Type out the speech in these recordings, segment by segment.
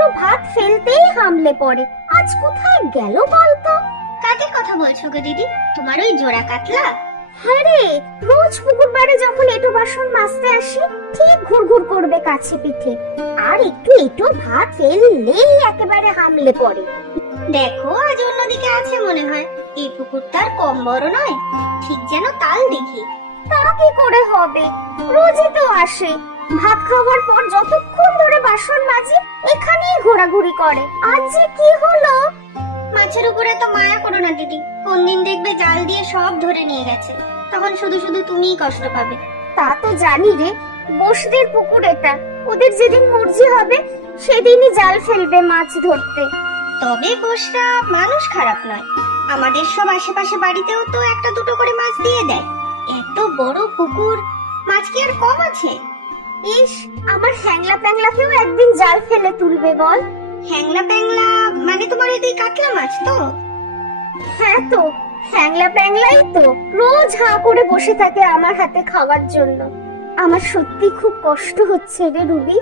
দুটো ভাত ফেলতেই হামলে পড়ে। আজ কোথায় গেল বলতো? কাকে কথা বলছো গো দিদি? তোমার ওই জোড়া কাতলা? হ্যাঁ রে, রোজ পুকুর পাড়ে যখন এটো বাসন মাজতে আসি ঠিক ঘুরঘুর করবে কাছে পিঠে, আর একটু এটো ভাত ফেললেই একেবারে হামলে পড়ে। দেখো আজ অন্যদিকে আছে মনে হয়। এই পুকুরটার কম বড় নয়, ঠিক যেন তাল দেখি। তা কি করে হবে, রোজই তো আসে। ভাত খাওয়ার পর যতক্ষণ ধরে বাসন মাজি এখানেই ঘোরাঘুরি করে। আজ যে কি হলো? মাছের উপরে তো মায়া করো না দিদি, কোন দিন দেখবে জাল দিয়ে সব ধরে নিয়ে গেছে, তখন শুধু শুধু তুমিই কষ্ট পাবে। তা তো জানি রে, বসদের পুকুর এটা, ওদের যেদিন মর্জি হবে সেদিনই জাল ফেলবে মাছ ধরতে। তবে বসরা মানুষ খারাপ নয়, আমাদের সব আশেপাশে বাড়িতেও তো একটা দুটো করে মাছ দিয়ে দেয়। এত বড় পুকুর, মাছ কি আর কম আছে? ইস, আমার হ্যাংলা প্যাংলাকেও একদিন জাল ফেলে তুলবে বল। হ্যাংলা প্যাংলা মানে তোমার এই দুই কাতলা মাছ তো? হ্যাঁ তো, হ্যাংলা প্যাংলাই তো রোজ হাঁ করে বসে থাকে আমার হাতে খাওয়ার জন্য। আমার সত্যি খুব কষ্ট হচ্ছে রে রুবি।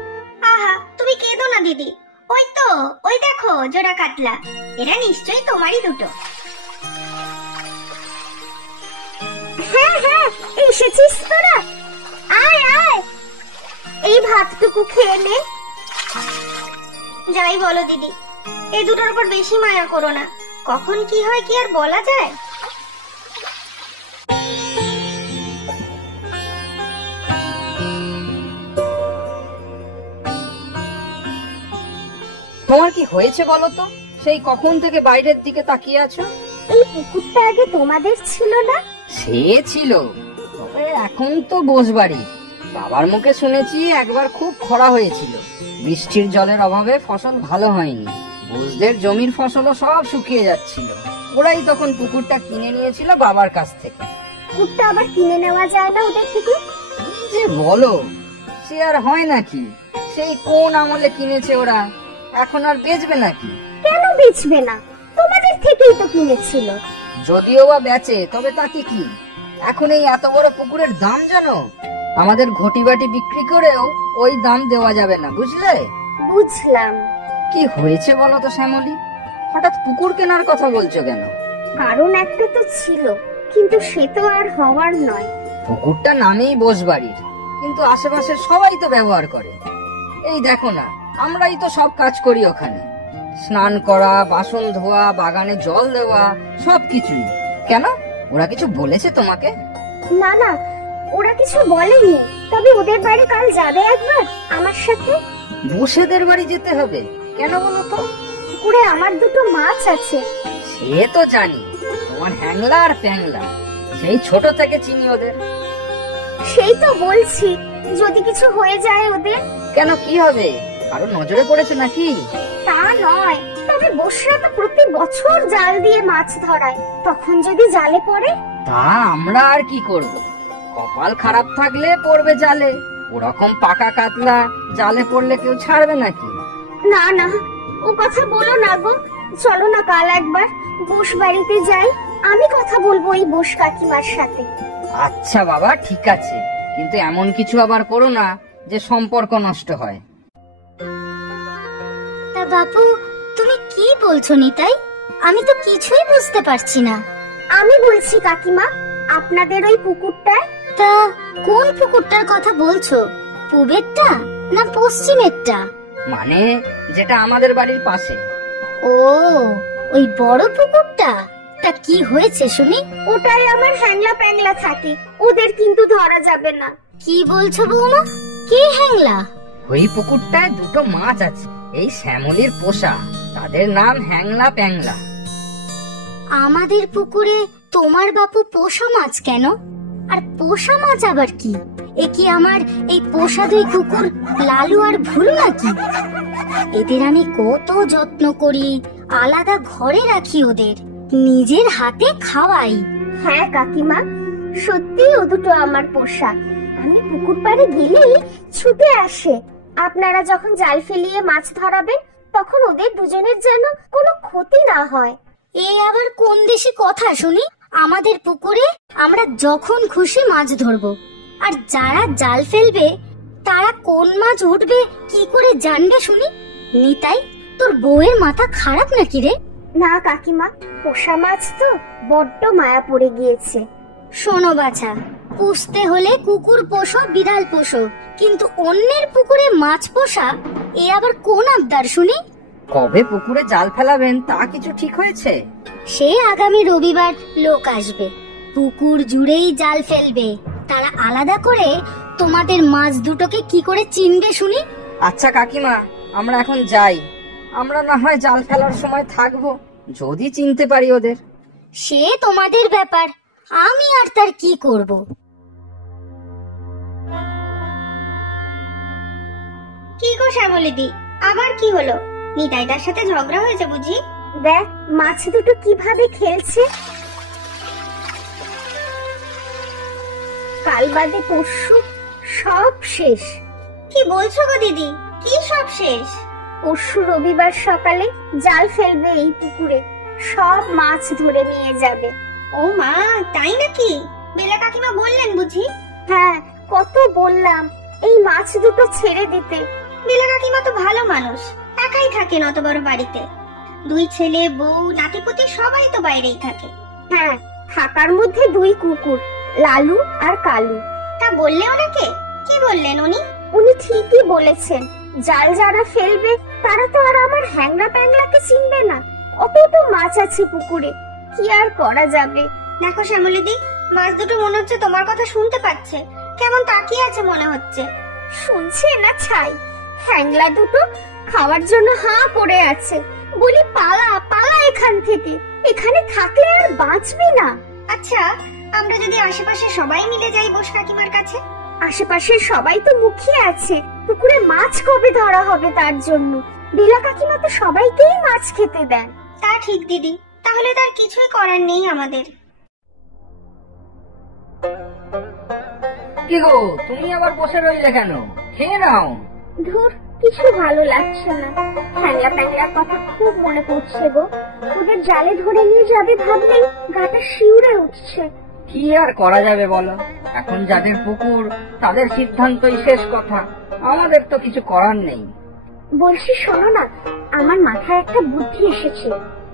আহা, তুমি কেঁদো না দিদি, ওই তো ওই দেখো জোড়া কাতলা, এরা নিশ্চয়ই তোমারই দুটো। হ্যাঁ হ্যাঁ, এসেছিস তোরা, আয় আয়, এই ভাতটুকু খেয়ে নে। যাই বলো দিদি, এই দুটোর উপর বেশি মায়া করো না, কখন কি হয় কি আর বলা যায়। তোমার কি হয়েছে বলো তো? সেই কখন থেকে বাইরের দিকে তাকিয়ে আছো। এই পুকুরটা আগে তোমাদের ছিল না? সে ছিল, তবে এখন তো বসবাড়ি। বাবার মুখে শুনেছি একবার খুব খরা হয়েছিল, বৃষ্টির জলের অভাবে ফসল ভালো হয়নি, বুঝদের জমির ফসলও সব শুকিয়ে যাচ্ছিল। ওরাই তখন পুকুরটা কিনে নিয়েছিল বাবার কাছ থেকে। পুকুরটা আবার কিনে নেওয়া যায় না ওদের থেকে? কি যে বলো, সে আর হয় নাকি? সেই কোন আমলে কিনেছে ওরা, এখন আর বেচবে নাকি? কেন বেচবে না, তোমাদের থেকেই তো কিনেছিল। যদিও বা বেচে, তবে তাকে কি? এখন এই এত বড় পুকুরের দাম জানো? আমাদের ঘটি বাটি বিক্রি করেও ওই দাম দেওয়া যাবে না, বুঝলে? বুঝলাম। কি হয়েছে বলো তো শ্যামলী, হঠাৎ পুকুর কেনার কথা বলছো কেন? কারণ একটা তো ছিল, কিন্তু সে তো আর হওয়ার নয়। পুকুরটা নামেই বসবাড়ির, কিন্তু আশেপাশের সবাই তো ব্যবহার করে। এই দেখো না, আমরাই তো সব কাজ করি ওখানে, স্নান করা, বাসন ধোয়া, বাগানে জল দেওয়া, সবকিছুই। কেন, ওরা কিছু বলেছে তোমাকে? না না, ওরা কিছু বলেনি, তবে ওদের বাড়ি কাল যাবে একবার আমার সাথে। বসেদের বাড়ি যেতে হবে কেন বলো তো? পুকুরে আমার দুটো মাছ আছে। সে তো জানি, তোমার হ্যাংলা আর প্যাংলা, সেই ছোট থেকে চিনি ওদের। সেই তো বলছি, যদি কিছু হয়ে যায় ওদের। কেন, কি হবে? কারো নজরে পড়েছে নাকি? তা নয়, তবে বসরা তো প্রতি বছর জাল দিয়ে মাছ ধরায়, তখন যদি জালে পড়ে? তা আমরা আর কি করব, কপাল খারাপ থাকলে পড়বে জালে। ওরকম পাকা কাতলা জালে পড়লে কেউ ছাড়বে নাকি? না না, ও কথা বলো না গো, চলো না কাল একবার বস বাড়িতে যাই, আমি কথা বলবো এই বস কাকিমার সাথে। আচ্ছা বাবা, ঠিক আছে, কিন্তু এমন কিছু আবার করো না যে সম্পর্ক নষ্ট হয়। তা বাপু, তুমি কি বলছো নিতাই? আমি তো কিছুই বুঝতে পারছি না। আমি বলছি কাকিমা, আপনাদের ওই পুকুরটায়। তা কোন পুকুরটার কথা বলছো? পূবেরটা না পশ্চিমেরটা? মানে যেটা আমাদের বাড়ির পাশে। ও, ওই বড় পুকুরটা? তা কি হয়েছে শুনি? ওটাই আমার হ্যাংলা প্যাংলা থাকে, ওদের কিন্তু ধরা যাবে না। কি বলছো বৌমা, কে হ্যাংলা? ওই পুকুরটায় দুটো মাছ আছে, এই শ্যামলীর পোষা, তাদের নাম হ্যাংলা প্যাংলা। আমাদের পুকুরে তোমার বাপু পোষা মাছ কেন? আর পোষা মাছ আবার কি? এ কি আমার এই পোষা দুই কুকুর লালু আর ভুলু নাকি? এদের আমি কত যত্ন করি, আলাদা ঘরে রাখি, ওদের নিজের হাতে খাওয়াই। হ্যাঁ কাকিমা, সত্যি ও দুটো আমার পোষা। আমি পুকুর পাড়ে গেলেই ছুটে আসে। আপনারা যখন জাল ফেলিয়ে মাছ ধরাবেন, তখন ওদের দুজনের যেন কোনো ক্ষতি না হয়। এ আবার কোন দেশি কথা শুনি? আমাদের পুকুরে আমরা যখন খুশি মাছ ধরবো, আর যারা জাল ফেলবে তারা কোন মাছ উঠবে কি করে জানবে শুনি? নিতাই, তোর বউয়ের মাথা খারাপ নাকি রে? না কাকিমা, পোষা মাছ তো বড্ড মায়া পড়ে গিয়েছে। শোনো বাছা, পুষতে হলে কুকুর পোষো, বিড়াল পোষো, কিন্তু অন্যের পুকুরে মাছ পোষা এ আবার কোন আবদার শুনি? কবে পুকুরে জাল ফেলাবেন তা কিছু ঠিক হয়েছে? সে আগামী রবিবার লোক আসবে, পুকুর জুড়েই জাল ফেলবে। তারা আলাদা করে তোমাদের মাছ দুটোকে কি করে চিনবে শুনি? আচ্ছা কাকিমা, আমরা এখন যাই। আমরা না হয় জাল ফেলার সময় থাকবো, যদি চিনতে পারি ওদের। সে তোমাদের ব্যাপার, আমি আর তার কি করব? কি গো শ্যামলিদি, আবার কি হলো? নিতাইদার সাথে ঝগড়া হয়েছে বুঝি? দেখ মাছ দুটো কিভাবে খেলছে। কাল বাদে পরশু সব শেষ। কি বলছো গো দিদি, কি সব শেষ? পরশু রবিবার সকালে জাল ফেলবে এই পুকুরে, সব মাছ ধরে নিয়ে যাবে। ও মা, তাই নাকি? বেলা কাকিমা বললেন বুঝি? হ্যাঁ, কত বললাম এই মাছ দুটো ছেড়ে দিতে। বেলা কাকিমা তো ভালো মানুষ, একাই থাকেন অত বড় বাড়িতে। দুই ছেলে, বউ, নাতিপুতি সবাই তো বাইরেই থাকে। হ্যাঁ, থাকার মধ্যে দুই কুকুর, লালু আর কালু। তা বললে ওনাকে? কি বললেন উনি? উনি ঠিকই বলেছেন, জাল যারা ফেলবে তারা তো আর আমার হ্যাংলা প্যাংলাকে চিনবে না। অত তো মাছ আছে পুকুরে, কি আর করা যাবে। দেখো শ্যামলিদি, মাছ দুটো মনে হচ্ছে তোমার কথা শুনতে পাচ্ছে, কেমন তাকিয়ে আছে মনে হচ্ছে। শুনছে না ছাই, হ্যাংলা দুটো খাওয়ার জন্য হাঁ করে আছে। বলি পালা পালা এখান থেকে, এখানে থাকলে আর বাঁচবি না। আচ্ছা, আমরা যদি আশেপাশে সবাই মিলে যাই বোস কাকিমার কাছে? আশেপাশের সবাই তো মুখিয়ে আছে, পুকুরে মাছ কবে ধরা হবে তার জন্য। বেলা কাকিমা তো সবাইকেই মাছ খেতে দেন। তা ঠিক দিদি, তাহলে তার কিছুই করার নেই আমাদের। কি গো, তুমি আবার বসে রইলে কেন? খেয়ে নাও। ধুর, কিছু ভালো লাগছে না। হ্যাংলা প্যাংলার কথা খুব মনে পড়ছে গো। ওদের জালে ধরে নিয়ে যাবে ভাবলেই গাটা শিউরে উঠছে। কি আর করা যাবে বলো, এখন যাদের পুকুর তাদের সিদ্ধান্তই শেষ কথা, আমাদের তো কিছু করার নেই। বলছি শোনো না, আমার মাথায় একটা বুদ্ধি এসেছে।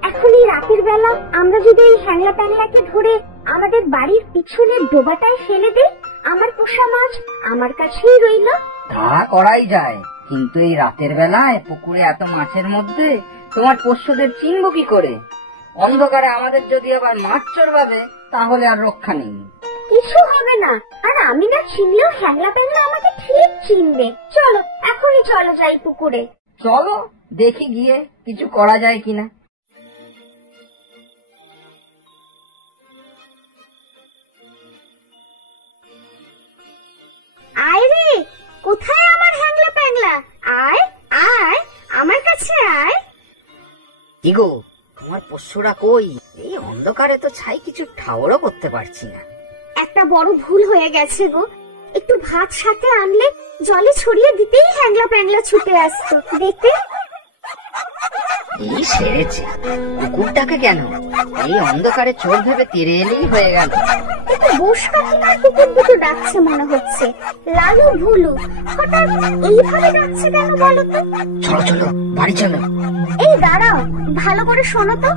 এখন এই রাতের বেলা আমরা যদি এই হ্যাংলা প্যাংলাকে ধরে আমাদের বাড়ির পিছনের ডোবাটায় ফেলে দেই, আমার পোষা মাছ আমার কাছেই রইল। তা করাই যায়, কিন্তু এই রাতের বেলায় পুকুরে এত মাছের মধ্যে তোমার পোষ্যদের চিনব কি করে? অন্ধকারে আমাদের যদি আবার মাছ চড়বাবে তাহলে আর রক্ষা নেই। কিছু হবে না, আর আমি না চিনলেও হ্যাংলা প্যাংলা আমাকে ঠিক চিনবে। চলো এখনই চলো যাই পুকুরে। চলো দেখি গিয়ে কিছু করা যায় কিনা। আয় রে, কোথায় আমার হ্যাংলা প্যাংলা? আয় আয়, আমার কাছে আয়। কি গো, তোমার পোষ্যরা কই? এই অন্ধকারে তো ছাই কিছু ঠাওরও করতে পারছি না। একটা বড় ভুল হয়ে গেছে গো। একটু ভাত সাথে আনলে জলে ছড়িয়ে দিতেই হ্যাংলা প্যাংলা ছুটে আসতো। দেখতে এই সেরেছে, কুকুরটাকে কেন এই অন্ধকারে চোর ভেবে তেড়ে এলেই হয়ে গেল। একটু বোস কাকিমার কুকুর দুটো ডাকছে মনে হচ্ছে। লালু ভুলু হঠাৎ এইভাবে ডাকছে কেন বলো তো? চলো চলো, বাড়ি চলো। এই দাঁড়াও, ভালো করে শোনো তো,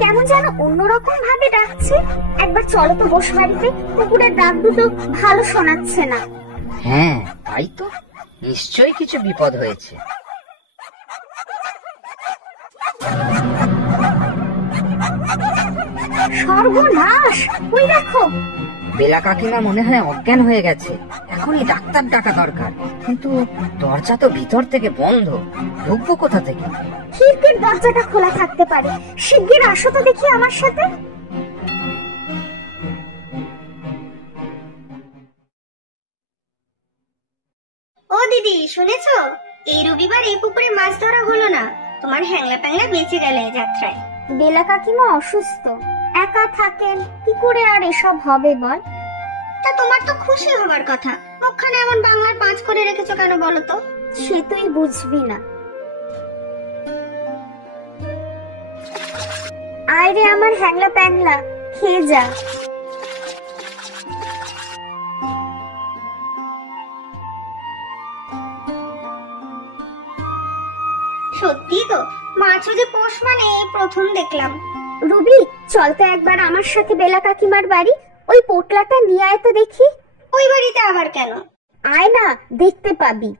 কেমন যেন অন্যরকম ভাবে ডাকছে। একবার চলো তো বোস বাড়িতে, কুকুরের ডাক দুটো ভালো শোনাচ্ছে না। হ্যাঁ তাই তো, নিশ্চয়ই কিছু বিপদ হয়েছে। সর্বনাশ, ওই দেখো। বেলা কাকিমা মনে হয় অজ্ঞান হয়ে গেছে, এখনই ডাক্তার ডাকা দরকার। কিন্তু দরজা তো ভিতর থেকে বন্ধ, ঢুকবো কোথা থেকে? খিড়কির দরজাটা খোলা থাকতে পারে। শিগগির আসো তো দেখি আমার সাথে। ও দিদি, শুনেছো? এই রবিবার এই পুকুরে মাছ ধরা হলো না। তোমার হ্যাংলা প্যাংলা বেঁচে গেল এই যাত্রায়। বেলা কাকিমা অসুস্থ, একা থাকেন, কি করে আর এসব হবে বল? তা তোমার তো খুশি হবার কথা, মুখখানে এমন বাংলার পাঁচ করে রেখেছো কেন বলো তো? সে তুই বুঝবি না। আয় রে আমার হ্যাংলা প্যাংলা, খেয়ে যা। সত্যি তো, মাছও যে পোষ মানে এই প্রথম দেখলাম। রুবি, চল তো একবার আমার সাথে বেলা কাকিমার বাড়ি, ওই পোটলাটা নিয়ে আয় তো দেখি। ওই বাড়িতে আবার কেন? আয় না, দেখতে পাবি।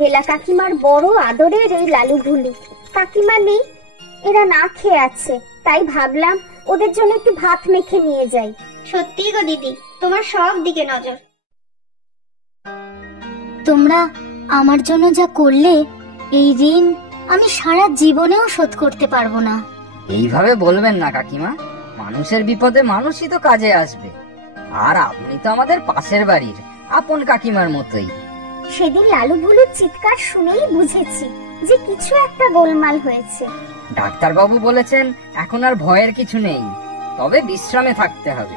বেলা কাকিমার বড় আদরের এই লালু ভুলু। কাকিমা নেই, এরা না খেয়ে আছে, তাই ভাবলাম ওদের জন্য একটু ভাত মেখে নিয়ে যাই। সত্যি গো দিদি, তোমার সব দিকে নজর। তোমরা আমার জন্য যা করলে, এই ঋণ আমি সারা জীবনেও শোধ করতে পারবো না। এইভাবে বলবেন না কাকিমা, মানুষের বিপদে মানুষই তো কাজে আসবে। আর আপনি তো আমাদের পাশের বাড়ির আপন কাকিমার মতোই। সেদিন লালু ভুলুর চিৎকার শুনেই বুঝেছি যে কিছু একটা গোলমাল হয়েছে। ডাক্তারবাবু বলেছেন এখন আর ভয়ের কিছু নেই, তবে বিশ্রামে থাকতে হবে।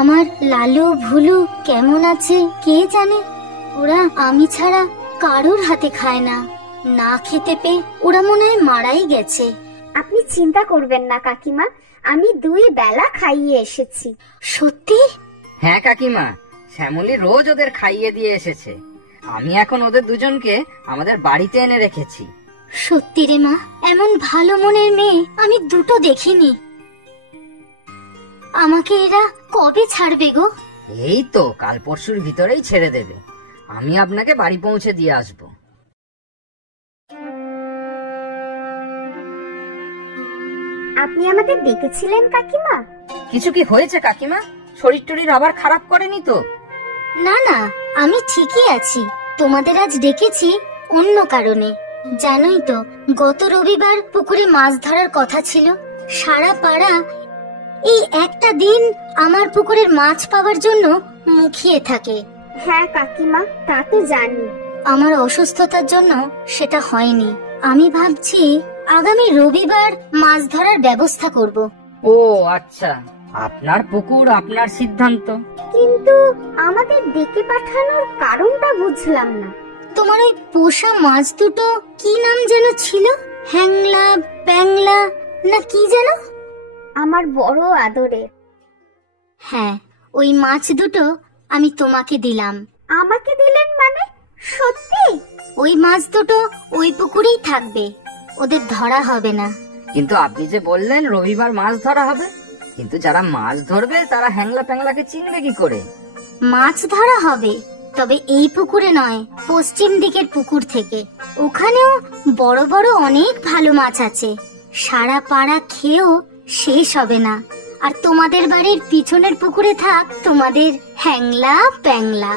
আমার লালু ভুলু কেমন আছে কে জানে। ওরা আমি ছাড়া কারোর হাতে খায় না। না খেতে পেয়ে ওরা মনে হয় মারাই গেছে। আপনি চিন্তা করবেন না কাকিমা, আমি 2 বেলা খাইয়ে এসেছি। সত্যি? হ্যাঁ কাকিমা, শ্যামলী রোজ ওদের খাইয়ে দিয়ে এসেছে। আমি এখন ওদের দুজনকে আমাদের বাড়িতে এনে রেখেছি। সত্যি রে মা, এমন ভালো মনের মেয়ে আমি দুটো দেখিনি। আমাকে এরা কবে ছাড়বে গো? এই তো কাল পরশুর ভিতরেই ছেড়ে দেবে। আমি আপনাকে বাড়ি পৌঁছে দিয়ে আসবো। আপনি আমাদের ডেকেছিলেন কাকিমা? কিছু কি হয়েছে কাকিমা? শরীর টরীর আবার খারাপ করেনি তো? না না, আমি ঠিকই আছি। তোমাদের আজ ডেকেছি অন্য কারণে। জানোই তো, গত রবিবার পুকুরে মাছ ধরার কথা ছিল। সারা পাড়া এই একটা দিন আমার পুকুরের মাছ পাওয়ার জন্য মুখিয়ে থাকে। হ্যাঁ কাকিমা, তা তো জানি। আমার অসুস্থতার জন্য সেটা হয়নি। আমি ভাবছি আগামী রবিবার মাছ ধরার ব্যবস্থা করব। ও আচ্ছা, আপনার পুকুর, আপনার সিদ্ধান্ত। কিন্তু আমাদের ডেকে পাঠানোর কারণটা বুঝলাম না। তোমার ওই পোষা মাছ দুটো কি নাম যেন ছিল? হ্যাংলা, প্যাংলা না কি যেন? আমার বড় আদরের। হ্যাঁ, ওই মাছ দুটো আমি তোমাকে দিলাম। আমাকে দিলেন মানে? সত্যি? ওই মাছ দুটো ওই পুকুরেই থাকবে, ওদের ধরা হবে না। কিন্তু আপনি যে বললেন রবিবার মাছ ধরা হবে, কিন্তু যারা মাছ ধরবে তারা হ্যাংলা প্যাংলাকে চিনবে কি করে? মাছ ধরা হবে, তবে এই পুকুরে নয়, পশ্চিম দিকের পুকুর থেকে। ওখানেও বড় বড় অনেক ভালো মাছ আছে, সারা পাড়া খেয়েও শেষ হবে না। আর তোমাদের বাড়ির পিছনের পুকুরে থাক তোমাদের হ্যাংলা প্যাংলা।